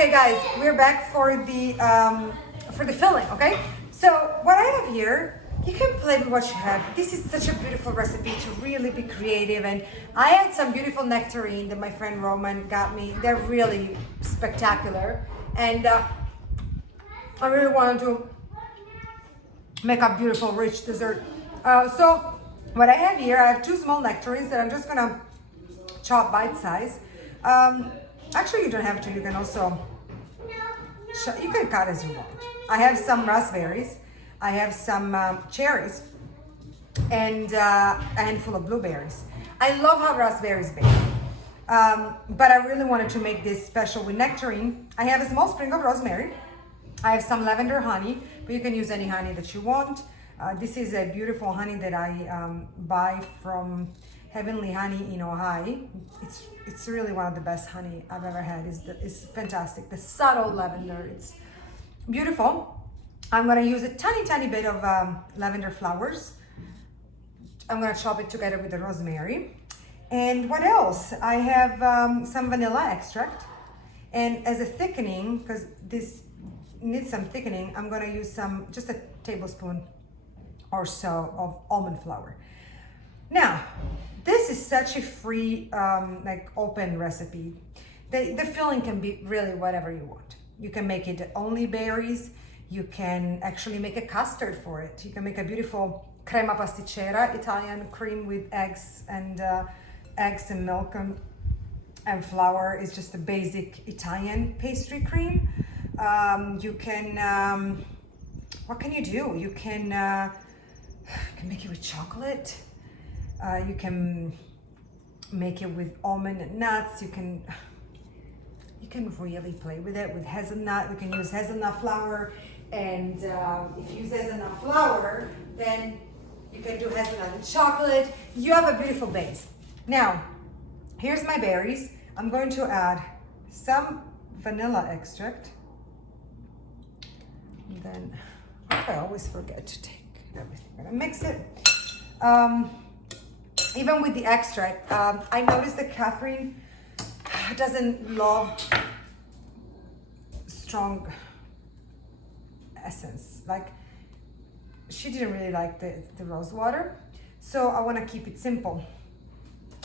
Okay, guys, we're back for the filling. Okay, so what I have here, you can play with what you have. This is such a beautiful recipe to really be creative, and I had some beautiful nectarine that my friend Roman got me. They're really spectacular, and I really wanted to make a beautiful, rich dessert. So what I have here, I have 2 small nectarines that I'm just gonna chop bite size. Actually, you don't have to. You can also you can cut as you want. I have some raspberries. I have some cherries and a handful of blueberries. I love how raspberries bake, but I really wanted to make this special with nectarine. I have a small sprig of rosemary. I have some lavender honey, but you can use any honey that you want. This is a beautiful honey that I buy from Heavenly Honey in Ohio. It's really one of the best honey I've ever had. It's fantastic. The subtle lavender, it's beautiful. I'm gonna use a tiny bit of lavender flowers. I'm gonna chop it together with the rosemary. And what else? I have some vanilla extract. And as a thickening, because this needs some thickening, I'm gonna use just a tablespoon or so of almond flour. Now, this is such a free, open recipe. The filling can be really whatever you want. You can make it only berries. You can actually make a custard for it. You can make a beautiful crema pasticcera, Italian cream with eggs and milk and flour. It's just a basic Italian pastry cream. You can, what can you do? You can make it with chocolate. You can make it with almond and nuts. You can really play with it with hazelnut. You can use hazelnut flour, and if you use hazelnut flour, then you can do hazelnut and chocolate. You have a beautiful base. Now, here's my berries. I'm going to add some vanilla extract. And then I always forget to take everything. I'm gonna mix it. Even with the extract, I noticed that Catherine doesn't love strong essence. Like, she didn't really like the rose water. So I want to keep it simple.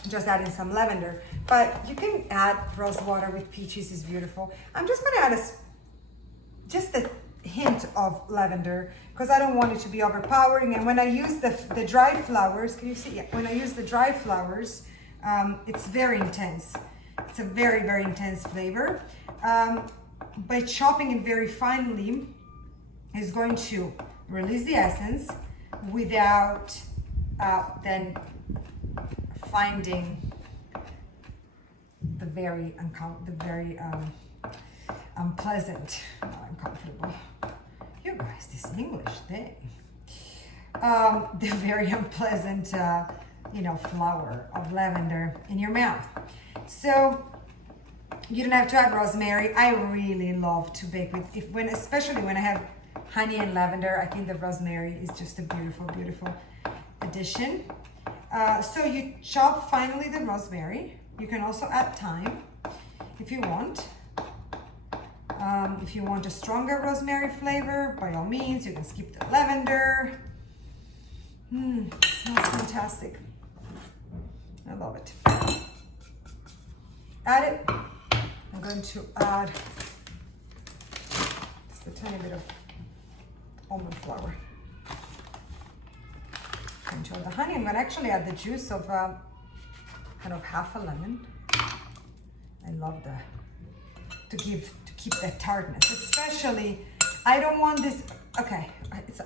Just adding some lavender. But you can add rose water with peaches, is beautiful. I'm just going to add just a hint of lavender because I don't want it to be overpowering. And when I use the dried flowers, can you see? Yeah, when I use the dried flowers, it's very intense. It's a very intense flavor. By chopping it very finely, is going to release the essence without then finding the very unpleasant, not uncomfortable. You guys, this English thing. The very unpleasant, flower of lavender in your mouth. So you don't have to add rosemary. I really love to bake with, especially when I have honey and lavender. I think the rosemary is just a beautiful addition. So you chop finally the rosemary. You can also add thyme if you want. If you want a stronger rosemary flavor, by all means, you can skip the lavender. It smells fantastic. I love it. Add it. I'm going to add just a tiny bit of almond flour. Enjoy the honey. I'm going to actually add the juice of kind of half a lemon. I love to keep that tartness, especially. I don't want this. Okay,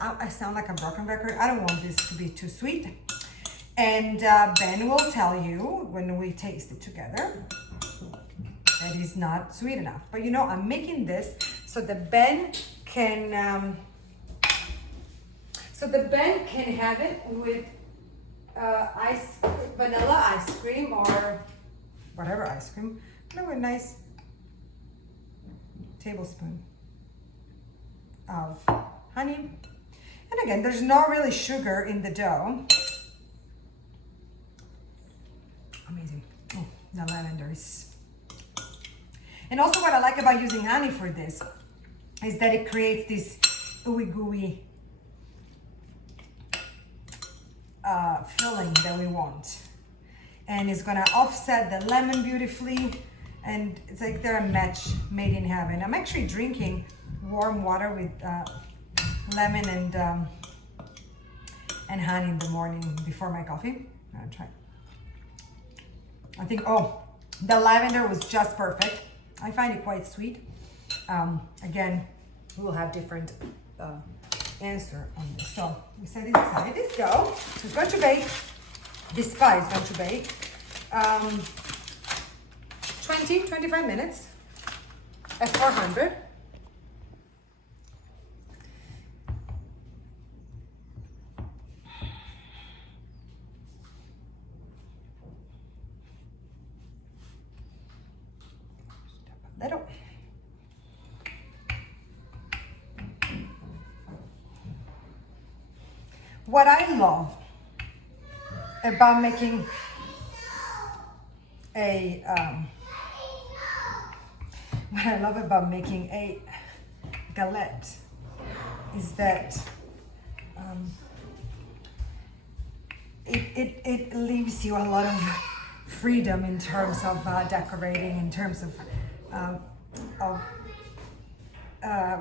I sound like a broken record. I don't want this to be too sweet. And Ben will tell you when we taste it together that it's not sweet enough. But I'm making this so that Ben can have it with vanilla ice cream or whatever ice cream. A nice tablespoon of honey. And again, there's not really sugar in the dough. Amazing. Oh, the lavender is And also what I like about using honey for this is that it creates this ooey gooey filling that we want. And it's gonna offset the lemon beautifully. And it's like they're a match made in heaven. I'm actually drinking warm water with lemon and honey in the morning before my coffee. I'm gonna try. I think, oh, the lavender was just perfect. I find it quite sweet. Again, we will have different answer on this. So we set it aside. This go. It's going to bake. This pie is going to bake 20-25 minutes at 400. Little. What I love about making a galette is that it leaves you a lot of freedom in terms of decorating, in terms of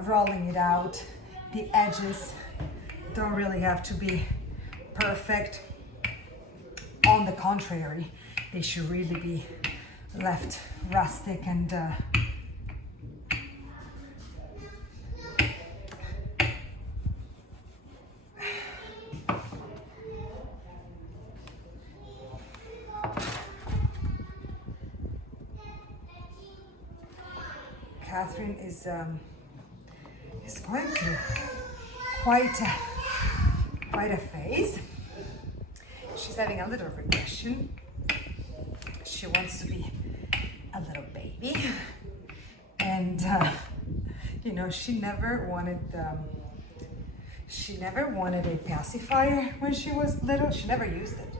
rolling it out. The edges don't really have to be perfect. On the contrary, they should really be left rustic and Catherine is going through quite a phase. She's having a little regression. She wants to be a little baby, and you know, she never wanted a pacifier when she was little. She never used it,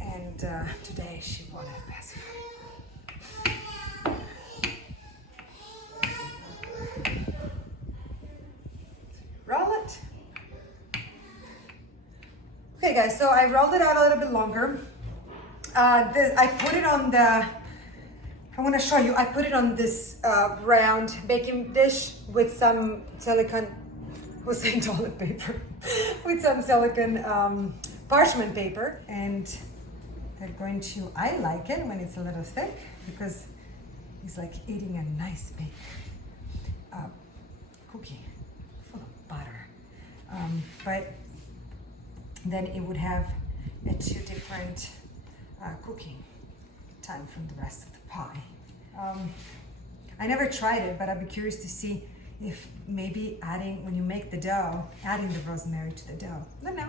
and today she wanted a pacifier. Roll it. Okay guys, so I rolled it out a little bit longer. I put it on I want to show you, I put it on this round baking dish with some silicone, toilet paper, with some silicone parchment paper. And they're going to, I like it when it's a little thick because it's like eating a nice big cookie full of butter. But then it would have a 2 different cooking time from the rest of the pie. I never tried it, but I'd be curious to see if maybe adding, when you make the dough, adding the rosemary to the dough. Let me know.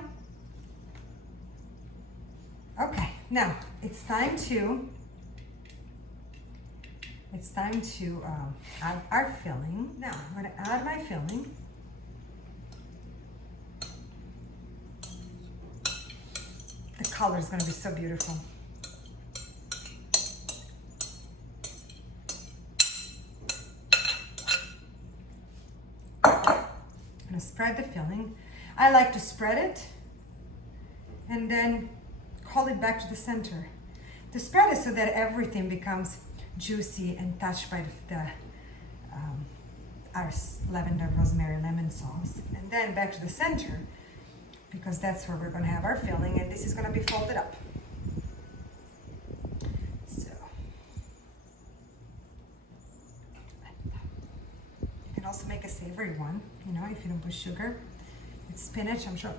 Okay, now it's time to add our filling. Now I'm going to add my filling. The color is going to be so beautiful. I'm going to spread the filling. I like to spread it and then call it back to the center. To spread it so that everything becomes juicy and touched by our lavender, rosemary, lemon sauce. And then back to the center, because that's where we're going to have our filling, and this is going to be folded up. So you can also make a savory one, you know, if you don't put sugar. It's spinach, I'm sure.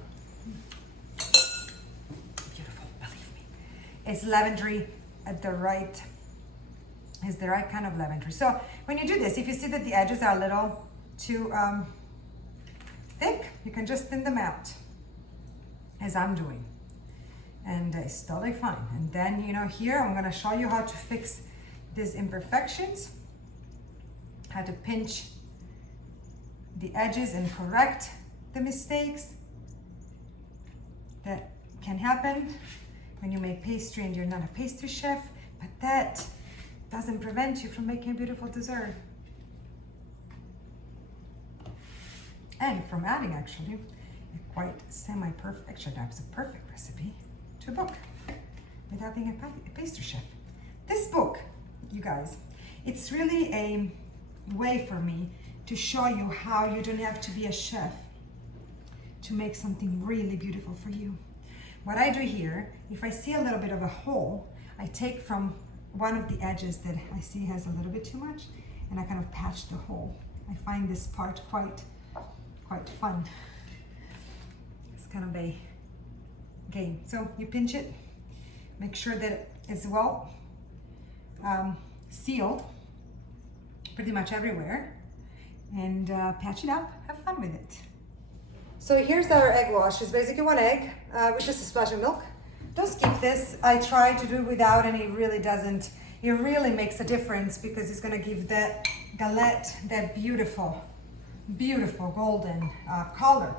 Beautiful, believe me. It's lavendery at the right, is the right kind of lavender. So when you do this, if you see that the edges are a little too thick, you can just thin them out, as I'm doing, and it's totally fine. And then, you know, here I'm going to show you how to fix these imperfections, how to pinch the edges and correct the mistakes that can happen when you make pastry and you're not a pastry chef. But that doesn't prevent you from making a beautiful dessert. And from adding actually a quite semi-perfect, actually that's a perfect recipe to a book without being a pastry chef. This book, you guys, it's really a way for me to show you how you don't have to be a chef to make something really beautiful for you. What I do here, if I see a little bit of a hole, I take from one of the edges that I see has a little bit too much, and I kind of patch the hole. I find this part quite fun. It's kind of a game. So you pinch it, make sure that it's well sealed pretty much everywhere, and patch it up, have fun with it. So here's our egg wash. It's basically one egg with just a splash of milk. Don't skip this. I try to do it without, and it really doesn't. It really makes a difference because it's gonna give that galette that beautiful golden color.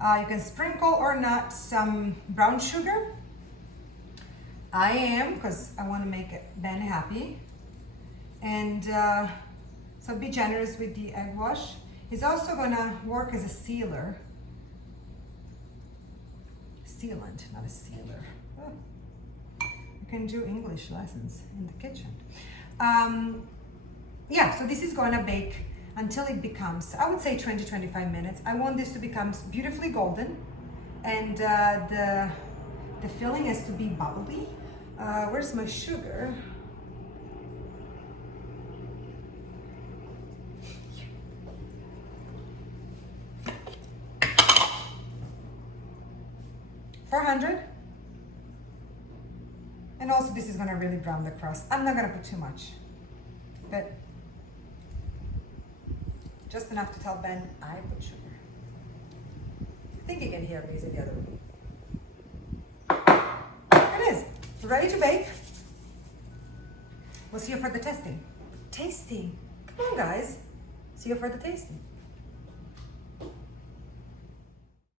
You can sprinkle or not some brown sugar. I am, because I want to make Ben happy. And so be generous with the egg wash. It's also gonna work as a sealant, not a sealer. Oh. You can do English lessons in the kitchen. Yeah, so this is gonna bake until it becomes, I would say 20-25 minutes. I want this to become beautifully golden, and the filling has to be bubbly. Where's my sugar? $400. And also this is gonna really brown the crust. I'm not gonna put too much, but just enough to tell Ben I put sugar. I think you can hear me in the other room. It is ready to bake. We'll see you for the tasting. Come on, guys. See you for the tasting.